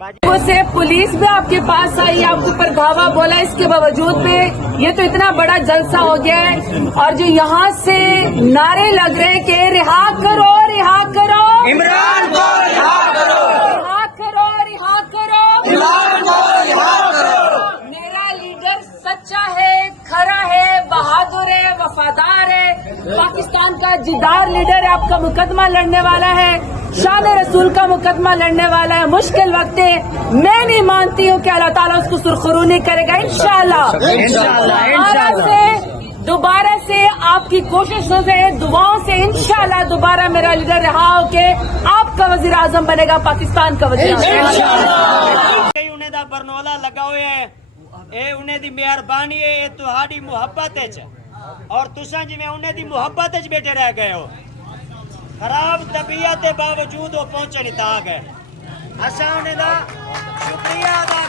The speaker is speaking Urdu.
سے پولیس بھی آپ کے پاس آئی, آپ کے اوپر دھاوا بولا, اس کے باوجود بھی یہ تو اتنا بڑا جلسہ ہو گیا ہے. اور جو یہاں سے نعرے لگ رہے کہ رہا کرو رہا کرو عمران کو رہا کرو, رہا کرو رہا کرو عمران کو رہا کرو. میرا لیڈر سچا ہے, کھرا ہے, بہادر ہے, وفادار ہے, پاکستان کا جدار لیڈر ہے. آپ کا مقدمہ لڑنے والا ہے, شان رسول کا مقدمہ لڑنے والا ہے. مشکل وقت ہے, میں نہیں مانتی ہوں کہ اللہ تعالیٰ اس کو سرخرونی کرے گا انشاءاللہ. دوبارہ سے آپ کی کوششوں سے, دعاؤں سے انشاءاللہ دوبارہ میرا لیڈر رہا ہو کہ آپ کا وزیر اعظم بنے گا, پاکستان کا وزیر اعظم. انہیں دا برنولا لگا ہوئے ہے, اے انہیں دی مہربانی ہے, اے تہاڈی محبت ہے, اور تساں جی میں انہیں دی محبت ہے بیٹھے رہ گئے ہو. خراب طبیعت کے باوجود وہ پہنچے نہیں تا گئے. اساں انہیں دا شکریہ ادا